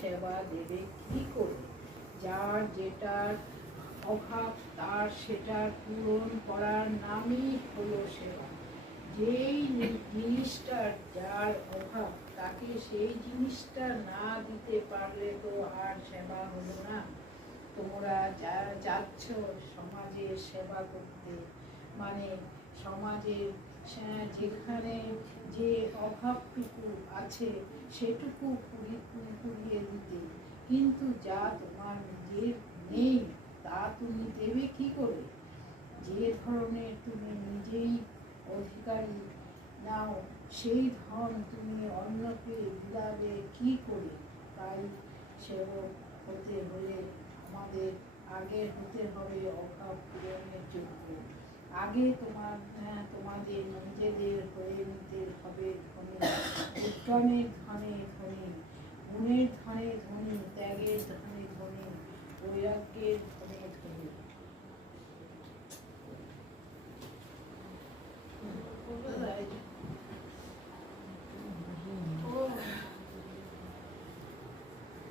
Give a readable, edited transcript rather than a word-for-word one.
সেবা দেবে কি করে? যার যেটার অভাব তার সেটার পূরণ করার নামই হলো সেবা। যেই জিনিসটার যার অভাব তাকে সেই জিনিসটা না দিতে পারলে তো আর সেবা হলো না। তোমরা যাচ্ছ সমাজের সেবা করতে, মানে সমাজের যেখানে যে অভাবটুকু আছে সেটুকু পুড়িয়ে দিতে, কিন্তু যা তোমার নিজের নেই তা তুমি দেবে কি করে? যে ধরনের তুমি নিজেই অধিকারী নাও সেই ধন তুমি অন্যকে বিলাবে কি করে? তাই সেবক হতে হলে আমাদের আগে হতে হবে অভাব পূরণের যোগ্য। আগে তোমাদের নিজেদের হয়ে নিতে হবে ধনী, বিজ্ঞানের ধনে ধনী, গুণের ধনে ধনী, ত্যাগের ধনে ধনী, বৈরাগ্যের